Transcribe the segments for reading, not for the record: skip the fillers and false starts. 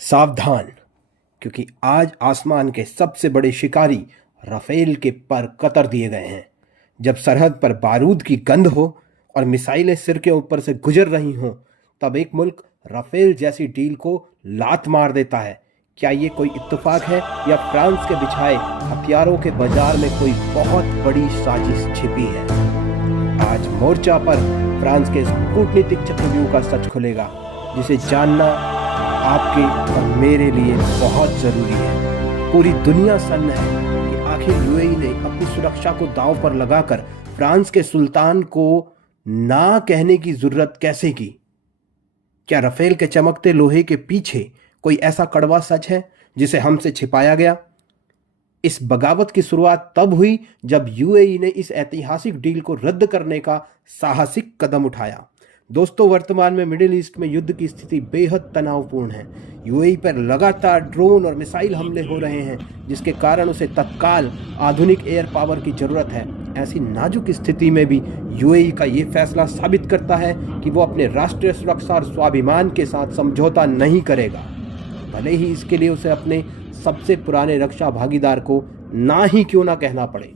सावधान, क्योंकि आज आसमान के सबसे बड़े शिकारी राफेल के पर कतर दिए गए हैं। जब सरहद पर बारूद की गंध हो और मिसाइलें सिर के ऊपर से गुजर रही हों, तब एक मुल्क राफेल जैसी डील को लात मार देता है। क्या ये कोई इत्तेफाक है या फ्रांस के बिछाए हथियारों के बाजार में कोई बहुत बड़ी साजिश छिपी है? आज मोर्चा पर फ्रांस के कूटनीतिक चक्रव्यूह का सच खुलेगा, जिसे जानना आपके और मेरे लिए बहुत ज़रूरी है। पूरी दुनिया सन्न है कि आखिर यूएई ने अपनी सुरक्षा को दांव पर लगाकर फ्रांस के सुल्तान को ना कहने की ज़रूरत कैसे की? क्या राफेल के चमकते लोहे के पीछे कोई ऐसा कड़वा सच है जिसे हमसे छिपाया गया? इस बगावत की शुरुआत तब हुई जब यूएई ने इस ऐतिहासिक डील को रद्द करने का साहसिक कदम उठाया। दोस्तों, वर्तमान में मिडिल ईस्ट में युद्ध की स्थिति बेहद तनावपूर्ण है। यूएई पर लगातार ड्रोन और मिसाइल हमले हो रहे हैं, जिसके कारण उसे तत्काल आधुनिक एयर पावर की ज़रूरत है। ऐसी नाजुक स्थिति में भी यूएई का ये फैसला साबित करता है कि वो अपने राष्ट्रीय सुरक्षा और स्वाभिमान के साथ समझौता नहीं करेगा, भले ही इसके लिए उसे अपने सबसे पुराने रक्षा भागीदार को ना ही क्यों ना कहना पड़े।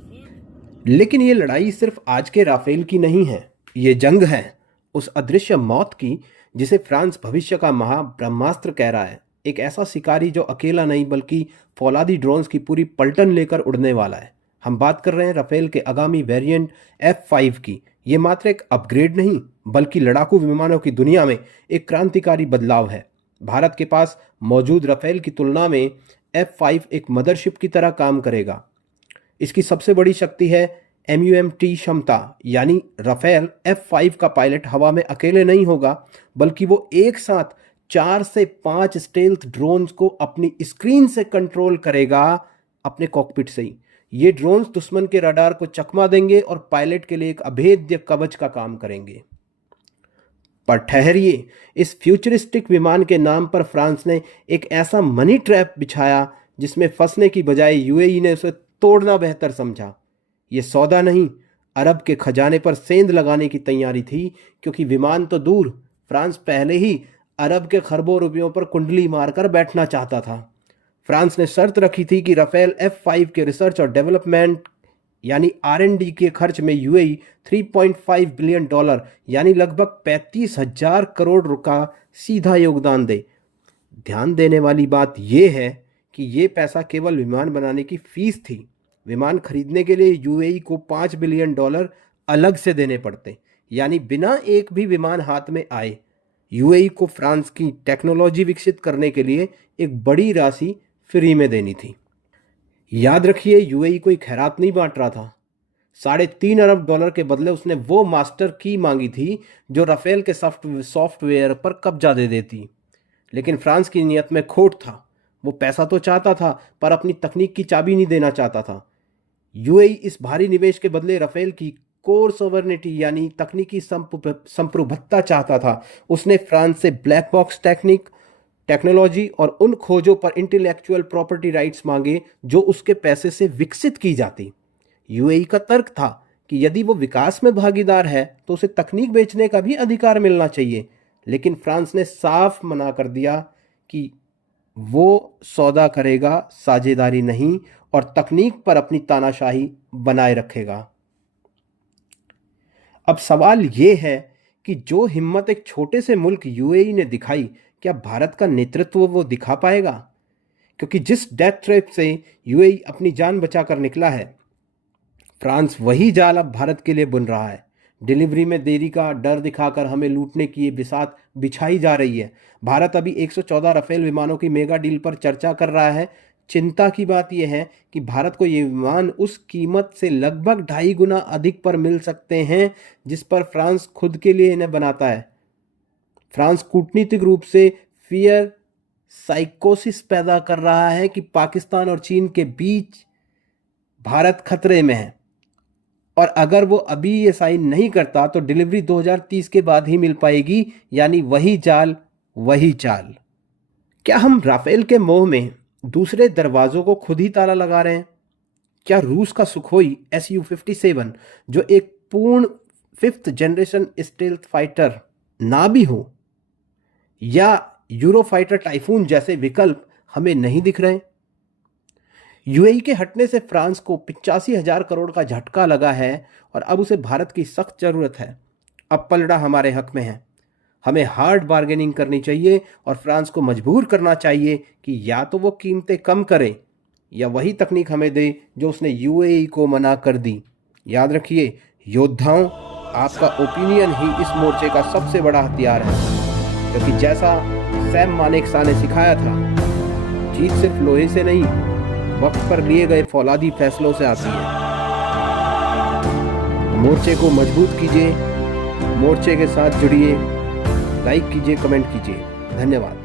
लेकिन ये लड़ाई सिर्फ आज के राफेल की नहीं है। ये जंग है उस अदृश्य मौत की जिसे फ्रांस भविष्य का महाब्रह्मास्त्र कह रहा है। एक ऐसा शिकारी जो अकेला नहीं बल्कि फौलादी ड्रोन्स की पूरी पलटन लेकर उड़ने वाला है। हम बात कर रहे हैं राफेल के आगामी वेरिएंट F5 की। ये मात्र एक अपग्रेड नहीं, बल्कि लड़ाकू विमानों की दुनिया में एक क्रांतिकारी बदलाव है। भारत के पास मौजूद राफेल की तुलना में F5 एक मदरशिप की तरह काम करेगा। इसकी सबसे बड़ी शक्ति है MUMT क्षमता, यानी राफेल F5 का पायलट हवा में अकेले नहीं होगा, बल्कि वो एक साथ 4 से 5 स्टेल्थ ड्रोन्स को अपनी स्क्रीन से कंट्रोल करेगा, अपने कॉकपिट से ही। ये ड्रोन्स दुश्मन के रडार को चकमा देंगे और पायलट के लिए एक अभेद्य कवच का काम करेंगे। पर ठहरिए, इस फ्यूचरिस्टिक विमान के नाम पर फ्रांस ने एक ऐसा मनी ट्रैप बिछाया जिसमें फंसने की बजाय यूएई ने उसे तोड़ना बेहतर समझा। ये सौदा नहीं, अरब के खजाने पर सेंध लगाने की तैयारी थी, क्योंकि विमान तो दूर, फ्रांस पहले ही अरब के खरबों रुपयों पर कुंडली मारकर बैठना चाहता था। फ्रांस ने शर्त रखी थी कि राफेल F5 के रिसर्च और डेवलपमेंट यानी R&D के खर्च में यूएई $3.5 बिलियन यानी लगभग 35,000 करोड़ का सीधा योगदान दे। ध्यान देने वाली बात यह है कि ये पैसा केवल विमान बनाने की फीस थी। विमान खरीदने के लिए यूएई को $5 बिलियन अलग से देने पड़ते, यानी बिना एक भी विमान हाथ में आए यूएई को फ्रांस की टेक्नोलॉजी विकसित करने के लिए एक बड़ी राशि फ्री में देनी थी। याद रखिए, यूएई कोई खैरात नहीं बांट रहा था। $3.5 अरब के बदले उसने वो मास्टर की मांगी थी जो राफेल के सॉफ्टवेयर पर कब्जा दे देती। लेकिन फ्रांस की नीयत में खोट था। वो पैसा तो चाहता था, पर अपनी तकनीक की चाबी नहीं देना चाहता था। यूएई इस भारी निवेश के बदले राफेल की कोर सॉवरेनिटी यानी तकनीकी संप्रभुत्ता चाहता था। उसने फ्रांस से ब्लैक बॉक्स टेक्नोलॉजी और उन खोजों पर इंटेलेक्चुअल प्रॉपर्टी राइट्स मांगे जो उसके पैसे से विकसित की जाती। यूएई का तर्क था कि यदि वो विकास में भागीदार है तो उसे तकनीक बेचने का भी अधिकार मिलना चाहिए। लेकिन फ्रांस ने साफ मना कर दिया कि वो सौदा करेगा, साझेदारी नहीं, और तकनीक पर अपनी तानाशाही बनाए रखेगा। अब सवाल ये है कि जो हिम्मत एक छोटे से मुल्क यूएई ने दिखाई, क्या भारत का नेतृत्व वो दिखा पाएगा? क्योंकि जिस डेथ ट्रैप से यूएई अपनी जान बचाकर निकला है, फ्रांस वही जाल अब भारत के लिए बुन रहा है। डिलीवरी में देरी का डर दिखाकर हमें लूटने की ये बिसात बिछाई जा रही है। भारत अभी 114 राफेल विमानों की मेगा डील पर चर्चा कर रहा है। चिंता की बात यह है कि भारत को ये विमान उस कीमत से लगभग 2.5 गुना अधिक पर मिल सकते हैं जिस पर फ्रांस खुद के लिए इन्हें बनाता है। फ्रांस कूटनीतिक रूप से फियर साइकोसिस पैदा कर रहा है कि पाकिस्तान और चीन के बीच भारत खतरे में है, और अगर वो अभी ये साइन नहीं करता तो डिलीवरी 2030 के बाद ही मिल पाएगी, यानी वही जाल वही चाल। क्या हम राफेल के मोह में दूसरे दरवाजों को खुद ही ताला लगा रहे हैं? क्या रूस का सुखोई Su-57 जो एक पूर्ण 5th जनरेशन स्टेल्थ फाइटर ना भी हो, या यूरोफाइटर टाइफून जैसे विकल्प हमें नहीं दिख रहे। यूएई के हटने से फ्रांस को 85,000 करोड़ का झटका लगा है और अब उसे भारत की सख्त जरूरत है। अब पलड़ा हमारे हक में है। हमें हार्ड बार्गेनिंग करनी चाहिए और फ्रांस को मजबूर करना चाहिए कि या तो वो कीमतें कम करे या वही तकनीक हमें दे जो उसने यूएई को मना कर दी। याद रखिए योद्धाओं, आपका ओपिनियन ही इस मोर्चे का सबसे बड़ा हथियार है, क्योंकि जैसा सैम मानेकशॉ ने सिखाया था, जीत सिर्फ लोहे से नहीं, वक्त पर लिए गए फौलादी फैसलों से आती है। मोर्चे को मजबूत कीजिए, मोर्चे के साथ जुड़िए, लाइक कीजिए, कमेंट कीजिए। धन्यवाद।